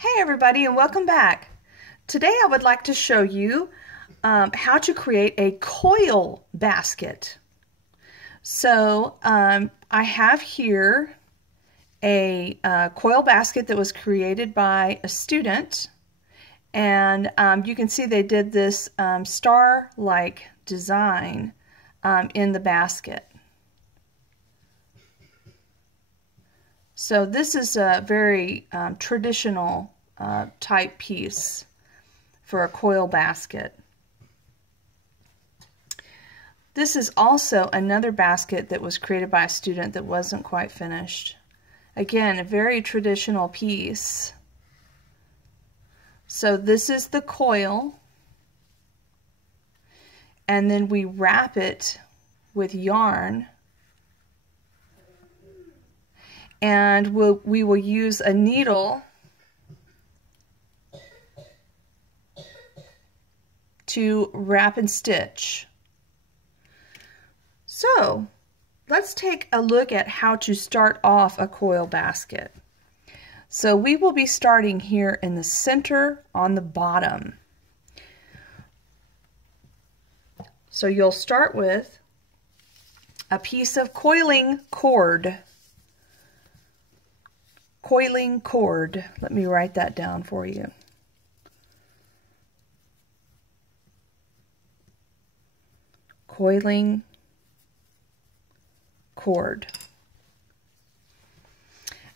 Hey everybody, and welcome back. Today I would like to show you how to create a coil basket. So I have here a coil basket that was created by a student, and you can see they did this star-like design in the basket. So this is a very traditional type piece for a coil basket. This is also another basket that was created by a student that wasn't quite finished. Again, a very traditional piece. So this is the coil, and then we wrap it with yarn. And we will use a needle to wrap and stitch. So let's take a look at how to start off a coil basket. So we will be starting here in the center on the bottom. So you'll start with a piece of coiling cord. Coiling cord. Let me write that down for you. Coiling cord.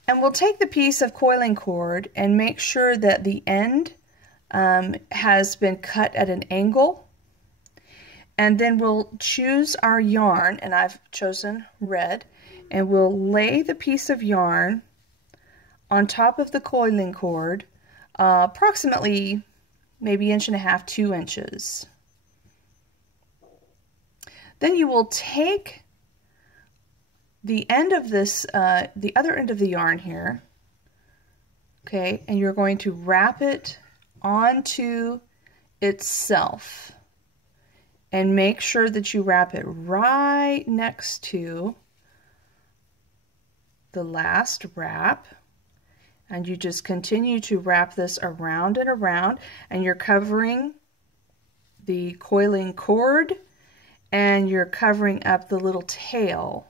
And we'll take the piece of coiling cord and make sure that the end has been cut at an angle. And then we'll choose our yarn, and I've chosen red, and we'll lay the piece of yarn on top of the coiling cord, approximately maybe 1.5 to 2 inches. Then you will take the end of this, the other end of the yarn here, okay, and you're going to wrap it onto itself. And make sure that you wrap it right next to the last wrap. And you just continue to wrap this around and around, and you're covering the coiling cord, and you're covering up the little tail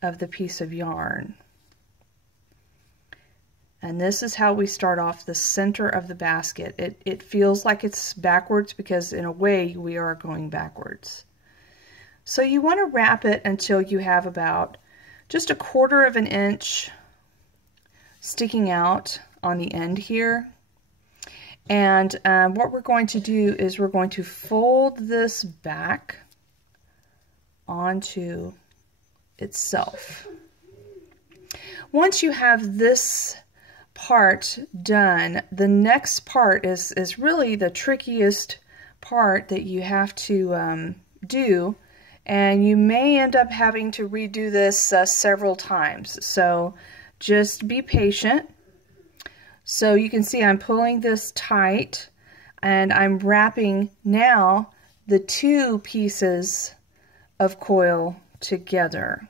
of the piece of yarn. And this is how we start off the center of the basket. It feels like it's backwards because in a way we are going backwards. So you want to wrap it until you have about just 1/4 of an inch sticking out on the end here. And what we're going to do is we're going to fold this back onto itself. Once you have this part done, the next part is really the trickiest part that you have to do, and you may end up having to redo this several times. So just be patient. So you can see I'm pulling this tight, and I'm wrapping now the 2 pieces of coil together.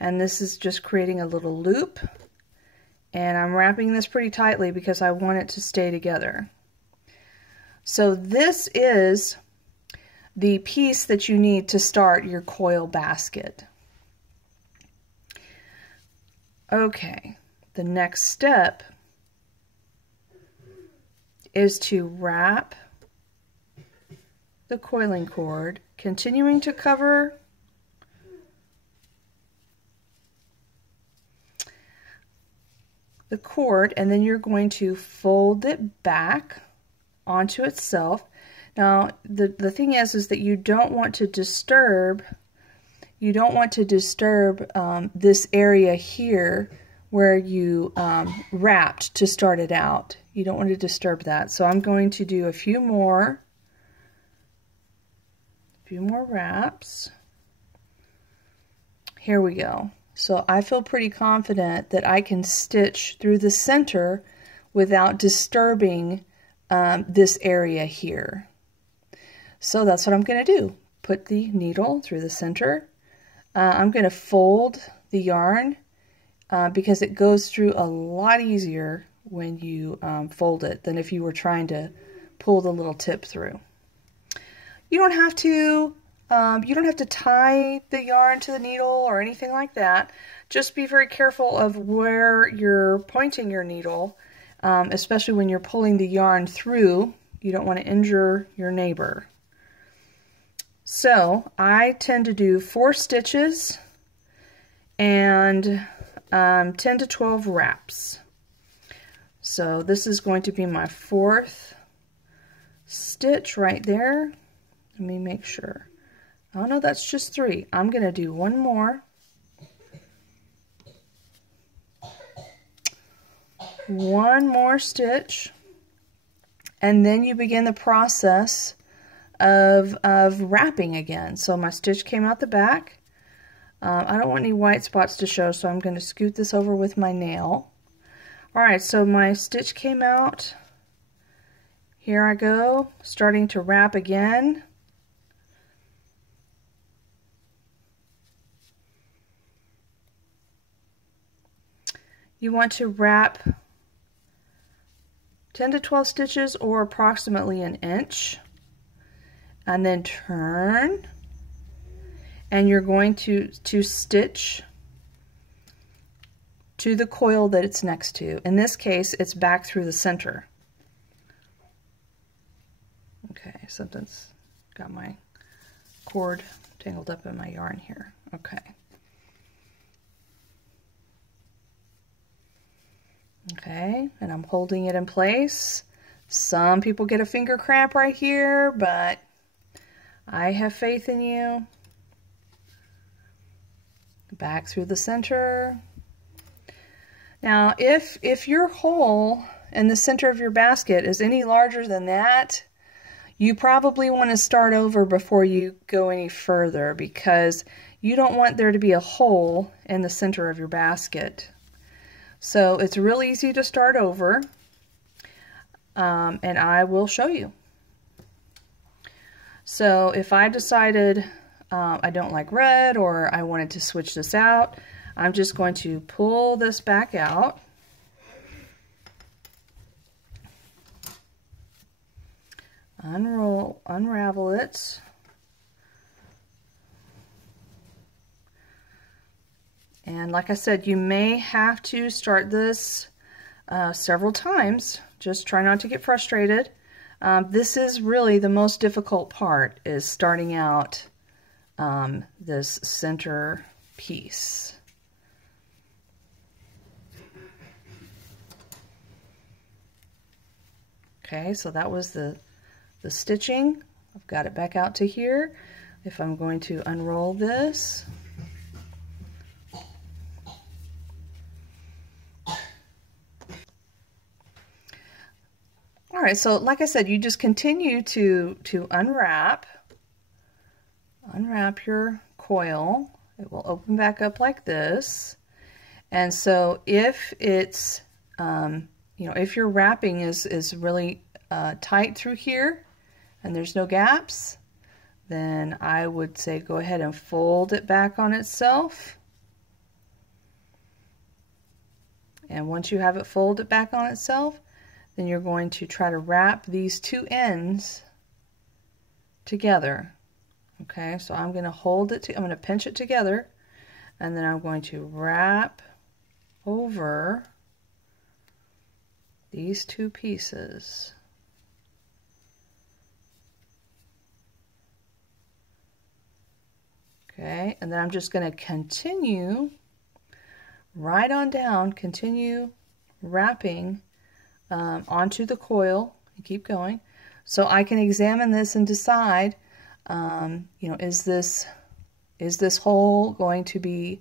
And this is just creating a little loop, and I'm wrapping this pretty tightly because I want it to stay together. So this is the piece that you need to start your coil basket. Okay, the next step is to wrap the coiling cord, continuing to cover the cord, and then you're going to fold it back onto itself. Now the thing is that you don't want to disturb this area here where you wrapped to start it out. You don't want to disturb that. So I'm going to do a few more wraps. Here we go. So I feel pretty confident that I can stitch through the center without disturbing this area here. So that's what I'm going to do. Put the needle through the center. I'm going to fold the yarn because it goes through a lot easier when you fold it than if you were trying to pull the little tip through. You don't have to tie the yarn to the needle or anything like that. Just be very careful of where you're pointing your needle, especially when you're pulling the yarn through. You don't want to injure your neighbor. So I tend to do 4 stitches and 10 to 12 wraps. So this is going to be my 4th stitch right there. Let me make sure. Oh no, that's just 3. I'm going to do 1 more. 1 more stitch, and then you begin the process of wrapping again. So my stitch came out the back. I don't want any white spots to show, so I'm going to scoot this over with my nail. Alright, so my stitch came out. Here I go, starting to wrap again. You want to wrap 10 to 12 stitches or approximately an inch, and then turn, and you're going to stitch to the coil that it's next to. In this case, it's back through the center. Okay, something's got my cord tangled up in my yarn here. Okay. Okay, and I'm holding it in place. Some people get a finger cramp right here, but I have faith in you. Back through the center. Now, if your hole in the center of your basket is any larger than that, you probably want to start over before you go any further, because you don't want there to be a hole in the center of your basket. So it's real easy to start over, and I will show you. So if I decided I don't like red, or I wanted to switch this out, I'm just going to pull this back out. Unravel it. And like I said, you may have to start this several times. Just try not to get frustrated. This is really the most difficult part, is starting out this center piece. Okay, so that was the stitching. I've got it back out to here. If I'm going to unroll this, all right, so like I said, you just continue to unwrap your coil. It will open back up like this. And so if it's, if your wrapping is really tight through here and there's no gaps, then I would say go ahead and fold it back on itself. And once you have it folded back on itself, then you're going to try to wrap these 2 ends together. Okay, so I'm going to hold it, I'm going to pinch it together, and then I'm going to wrap over these 2 pieces. Okay, and then I'm just going to continue right on down, continue wrapping onto the coil, and keep going. So I can examine this and decide, is this hole going to be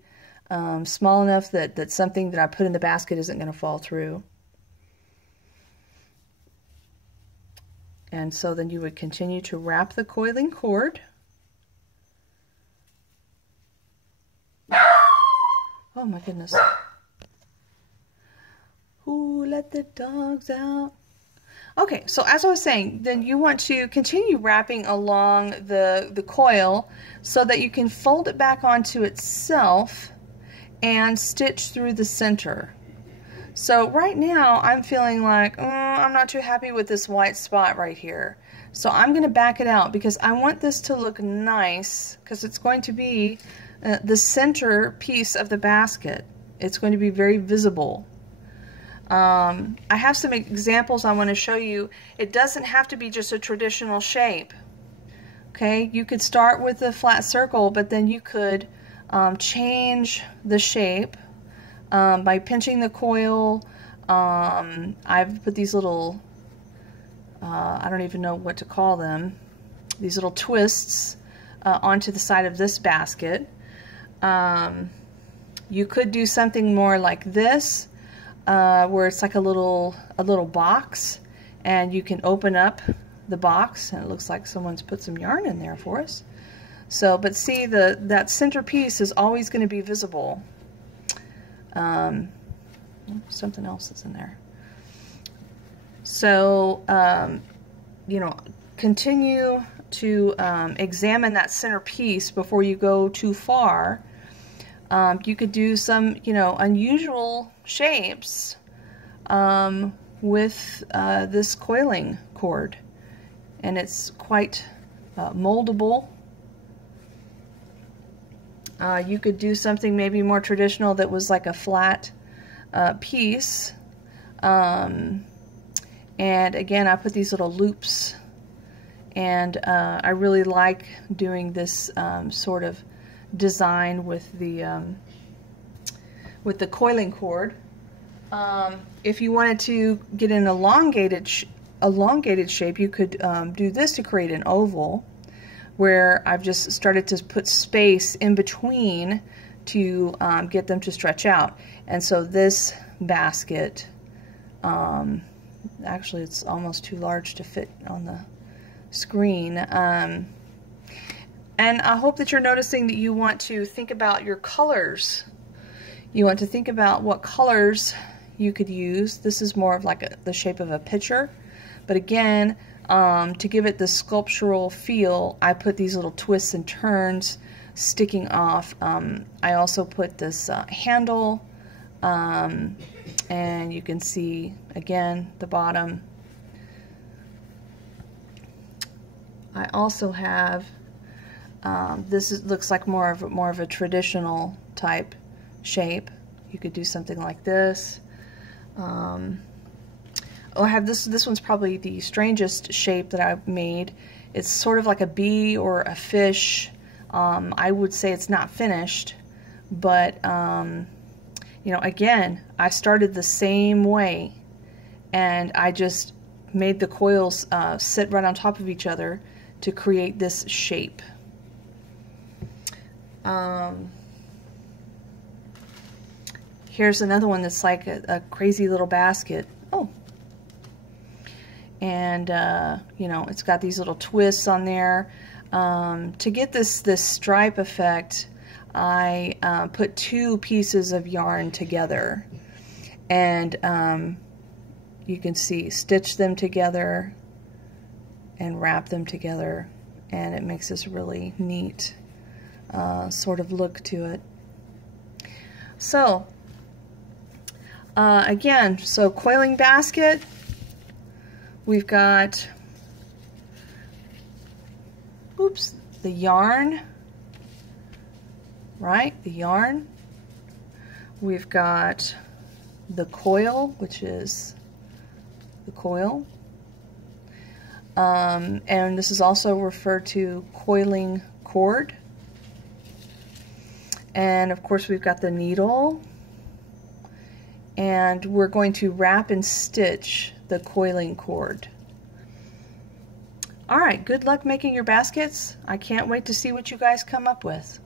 small enough that something that I put in the basket isn't going to fall through. And so then you would continue to wrap the coiling cord. Oh my goodness. Ooh, let the dogs out. Okay, so as I was saying, then you want to continue wrapping along the coil so that you can fold it back onto itself and stitch through the center. So right now I'm feeling like I'm not too happy with this white spot right here. So I'm going to back it out because I want this to look nice, because it's going to be the center piece of the basket. It's going to be very visible. I have some examples I want to show you. It doesn't have to be just a traditional shape. Okay, you could start with a flat circle, but then you could change the shape by pinching the coil. I've put these little, I don't even know what to call them, these little twists onto the side of this basket. You could do something more like this, where it's like a little box, and you can open up the box, and it looks like someone's put some yarn in there for us. So, but see, that center piece is always going to be visible. Something else is in there. So, you know, continue to examine that center piece before you go too far. You could do some, you know, unusual shapes with this coiling cord, and it's quite moldable. You could do something maybe more traditional that was like a flat piece, and again, I put these little loops, and I really like doing this sort of design with the coiling cord. If you wanted to get an elongated shape, you could do this to create an oval, where I've just started to put space in between to get them to stretch out. And so this basket, actually it's almost too large to fit on the screen. And I hope that you're noticing that you want to think about your colors. You want to think about what colors you could use. This is more of like the shape of a pitcher. But again, to give it the sculptural feel, I put these little twists and turns sticking off. I also put this handle, and you can see again the bottom. I also have looks like more of a traditional type shape. You could do something like this. I have this one's probably the strangest shape that I've made. It's sort of like a bee or a fish. I would say it's not finished, but you know, again, I started the same way, and I just made the coils sit right on top of each other to create this shape. Here's another one that's like a crazy little basket. Oh. And you know, it's got these little twists on there. To get this stripe effect, I put two pieces of yarn together, and you can see, stitch them together and wrap them together, and it makes this really neat sort of look to it. So again, so coiling basket, we've got, oops, the yarn, right? The yarn. We've got the coil, which is the coil. And this is also referred to coiling cord. And of course we've got the needle. And we're going to wrap and stitch the coiling cord. All right, good luck making your baskets. I can't wait to see what you guys come up with.